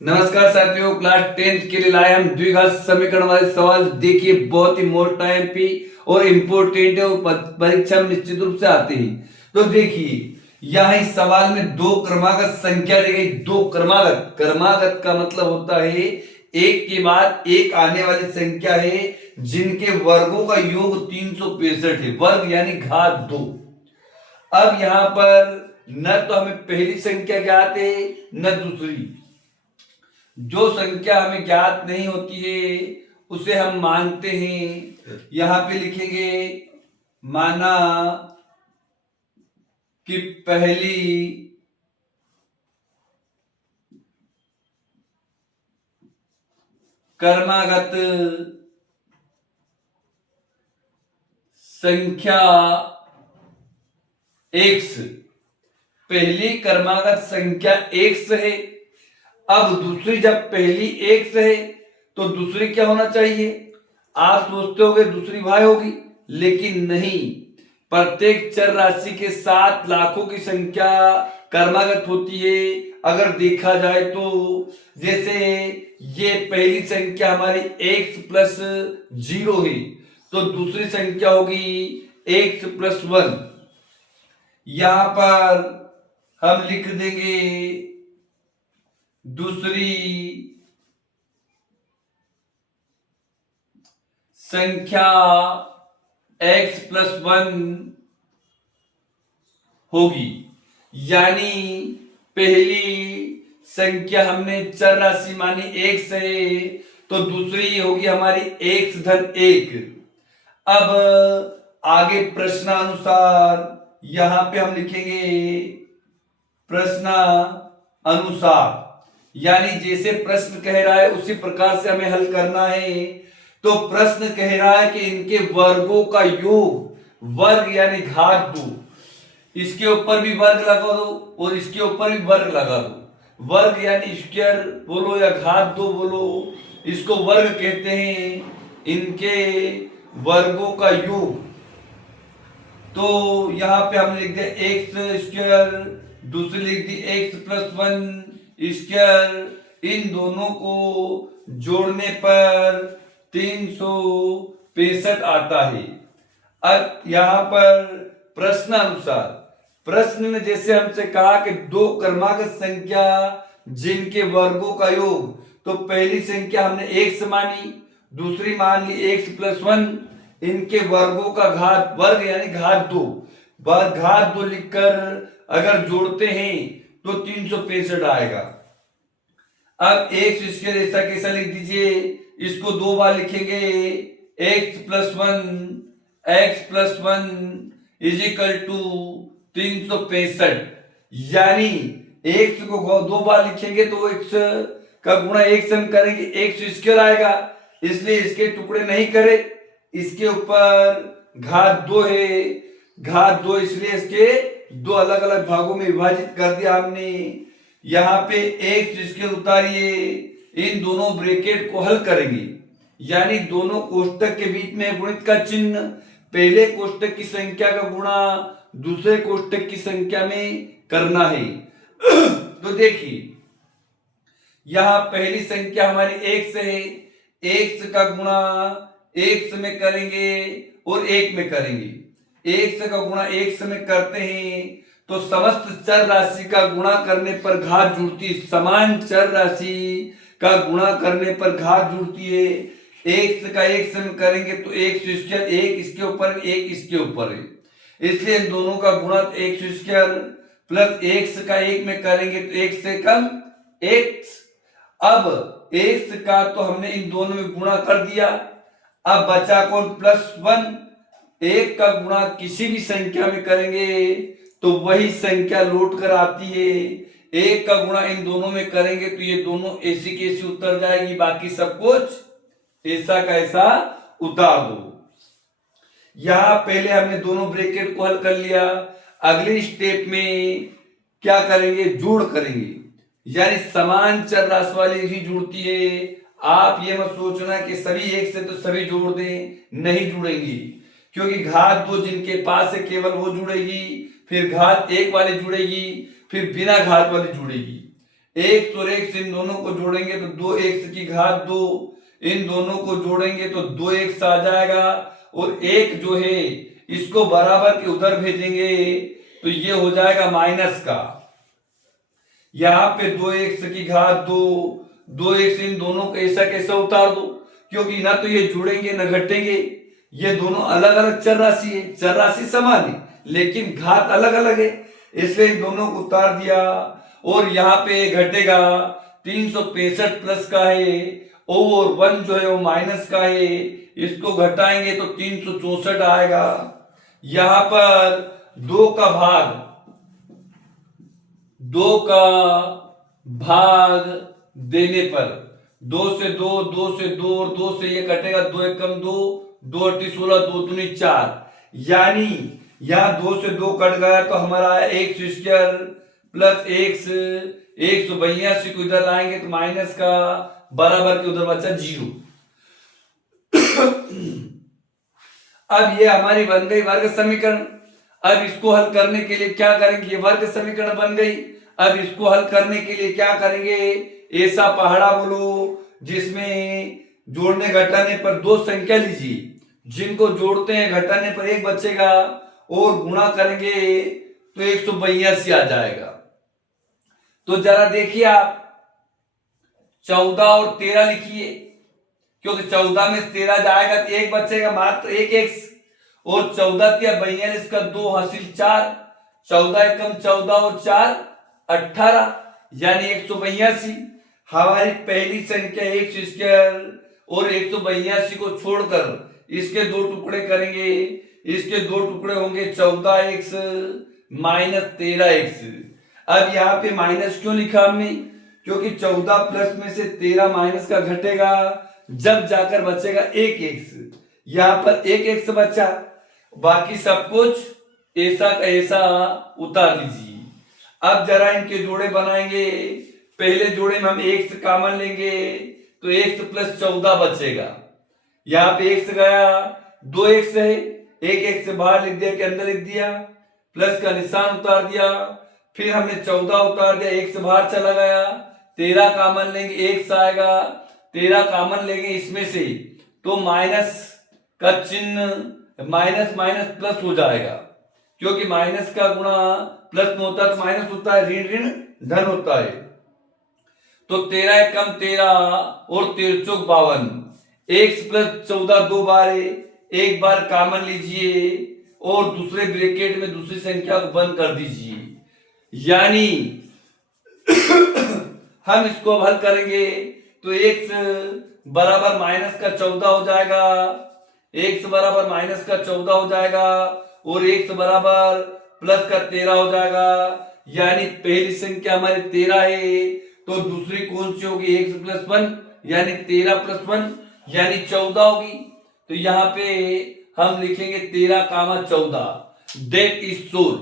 नमस्कार साथियों, class 10th के लिए लाए हम द्विघात समीकरण वाले सवाल। देखिए बहुत ही मोटा एमपी और इम्पोर्टेंट है, और परीक्षा में निश्चित रूप से आते ही। तो देखिए यहाँ इस सवाल में दो क्रमागत संख्या दी गई। दो क्रमागत, क्रमागत का मतलब होता है एक के बाद एक आने वाली संख्या है जिनके वर्गों का योग 365 है, वर्ग यानी घात 2। अब यहाँ पर न तो हमें पहली संख्या ज्ञात है न दूसरी। जो संख्या हमें ज्ञात नहीं होती है उसे हम मानते हैं। यहां पे लिखेंगे माना कि पहली क्रमागत संख्या x, पहली क्रमागत संख्या x है। अब दूसरी, जब पहली x है तो दूसरी क्या होना चाहिए? आप सोचते होगे दूसरी y होगी, लेकिन नहीं। प्रत्येक चर राशि के साथ लाखों की संख्या क्रमागत होती है। अगर देखा जाए तो जैसे ये पहली संख्या हमारी x प्लस 0 है, तो दूसरी संख्या होगी x प्लस 1। यहां पर हम लिख देंगे दूसरी संख्या x प्लस 1 होगी। यानी पहली संख्या हमने चर राशि मानी x है, तो दूसरी होगी हमारी x धन 1। अब आगे प्रश्नानुसार यहां पे हम लिखेंगे प्रश्न अनुसार, यानी जैसे प्रश्न कह रहा है उसी प्रकार से हमें हल करना है। तो प्रश्न कह रहा है कि इनके वर्गों का योग, वर्ग यानी घात 2, इसके ऊपर भी वर्ग लगा दो और इसके ऊपर भी वर्ग लगा दो। वर्ग यानी स्क्वायर बोलो या घात 2 बोलो, इसको वर्ग कहते हैं। इनके वर्गों का योग, तो यहां पे हमने लिख दिया एक्स स्क्वायर, दूसरी लिख दी एक्स प्लस 1 स्क्वायर। इन दोनों को जोड़ने पर 365 आता है। अब यहां पर प्रश्न अनुसार, प्रश्न में जैसे हमसे कहा कि दो क्रमागत संख्या जिनके वर्गों का योग, तो पहली संख्या हमने x मानी, दूसरी मान ली x प्लस 1। इनके वर्गों का घात, वर्ग यानी घात 2, घात 2 लिखकर अगर जोड़ते हैं तो 365 आएगा। अब एक्स स्क्वायर ऐसा कैसा लिख दीजिए, इसको दो बार लिखेंगे x plus 1 is equal to 365। यानी x को दो बार लिखेंगे तो x का गुणा x हम करेंगे, एक्स स्क्वायर आएगा, इसलिए इसके टुकड़े नहीं करे। इसके ऊपर घात 2 है, घात 2 इसलिए इसके दो अलग अलग भागों में विभाजित कर दिया हमने। यहां पे एक्स स्क्वायर उतारिए, इन दोनों ब्रैकेट को हल करेंगे, यानी दोनों कोष्टक के बीच में गुणित का चिन्ह, पहले कोष्टक की संख्या का गुणा दूसरे कोष्टक की संख्या में करना है। तो देखिए यहां पहली संख्या हमारी x है, x का गुणा x में करेंगे और 1 में करेंगे। x का गुणा x में करते हैं तो समस्त चर राशि का गुणा करने पर घात जुड़ती है। समान चर राशि का गुणा करने पर घात जुड़ती है। x का x में करेंगे तो x स्क्वायर, एक इसके ऊपर एक इसके ऊपर है, इसलिए इन दोनों का गुणा x स्क्वायर प्लस x का 1 में करेंगे तो x से कम x। अब x का तो हमने इन दोनों में गुणा कर दिया, अब बचा कौन? प्लस 1। 1 का गुणा किसी भी संख्या में करेंगे तो वही संख्या लौट कर आती है। 1 का गुणा इन दोनों में करेंगे तो ये दोनों ऐसी की ऐसी उतर जाएगी, बाकी सब कुछ ऐसा का ऐसा उतार दो। यहां पहले हमने दोनों ब्रैकेट को हल कर लिया। अगली स्टेप में क्या करेंगे? जोड़ करेंगे, यानी समान चर राशि वाली ही जुड़ती है। आप ये मत सोचना कि सभी एक से तो सभी जोड़ दें, नहीं जुड़ेंगी, क्योंकि घात 2 जिनके पास है केवल वो जुड़ेगी, फिर घात 1 वाली जुड़ेगी, फिर बिना घात वाली जुड़ेगी। एक्स और एक्स इन दोनों को जोड़ेंगे तो 2x की घात 2, इन दोनों को जोड़ेंगे तो 2x आ जाएगा, और एक जो है इसको बराबर के उधर भेजेंगे तो ये हो जाएगा माइनस का। यहाँ पे 2x की घात 2, 2x इन दोनों को ऐसा कैसा उतार दो, क्योंकि ना तो ये जुड़ेंगे ना घटेंगे, ये दोनों अलग अलग चर राशि है, चर राशि समान है लेकिन घात अलग अलग है, इसलिए इन दोनों को उतार दिया। और यहाँ पे घटेगा 365 प्लस का है और 1 जो है वो माइनस का है, इसको घटाएंगे तो 364 आएगा। यहाँ पर 2 का भाग देने पर 2 से 2, 2 से 2 और 2 से ये कटेगा, 2 एक कम 2, 2 अट्ठी 16, 2 दूनी 4, यानी यहाँ 2 से 2 कट गया तो हमारा एक्स स्क्वायर प्लस एक्स, 182 को इधर लाएंगे तो माइनस का, बराबर के उधर बचा 0। अब ये हमारी बन गई वर्ग समीकरण। अब इसको हल करने के लिए क्या करेंगे, ये वर्ग समीकरण बन गई। अब इसको हल करने के लिए क्या करेंगे, ऐसा पहाड़ा बोलो जिसमें जोड़ने घटाने पर 2 संख्या लीजिए, जिनको जोड़ते हैं घटाने पर 1 बचेगा और गुणा करेंगे तो 182 आ जाएगा। तो जरा देखिए आप 14 और 13 लिखिए, क्योंकि 14 में 13 जाएगा तो 1 बचेगा, मात्र 1 एक्स, और 14 या 42 का 2 हासिल 4, 14 एकम 14 और 4 18, यानी 182। हमारी पहली संख्या एक्स स्क्वायर और 182 को छोड़कर इसके 2 टुकड़े करेंगे, इसके 2 टुकड़े होंगे 14x माइनस 13x। अब यहाँ पे माइनस क्यों लिखा हमने, क्योंकि 14 प्लस में से 13 माइनस का घटेगा, जब जाकर बचेगा 1x, यहाँ पर 1x बचा, बाकी सब कुछ ऐसा का ऐसा उतार लीजिए। अब जरा इनके जोड़े बनाएंगे, पहले जोड़े में हम x कॉमन लेंगे तो x प्लस 14 बचेगा, यहाँ पे x गया, 2x है, 1x से बाहर लिख दिया कि अंदर लिख दिया, प्लस का निशान उतार दिया, फिर हमने 14 उतार दिया, x से बाहर चला गया, 13 कॉमन लेंगे x आएगा, 13 कॉमन लेंगे इसमें से तो माइनस का चिन्ह, माइनस माइनस प्लस हो जाएगा, क्योंकि माइनस का गुणा प्लस में होता है तो माइनस होता है, ऋण ऋण धन होता है। तो 13 एकम 13 और 13 चौक 52, x प्लस 14 2 बार है, एक बार कॉमन लीजिए और दूसरे ब्रैकेट में दूसरी संख्या को बंद कर दीजिए, यानी हम इसको हल करेंगे तो x बराबर माइनस का 14 हो जाएगा, x बराबर माइनस का 14 हो जाएगा और x बराबर प्लस का 13 हो जाएगा, यानी पहली संख्या हमारी 13 है तो दूसरी कौन सी होगी, x प्लस 1 यानी 13 प्लस 1 यानी 14 होगी। तो यहाँ पे हम लिखेंगे 13 कामा 14, दैट इज श्योर।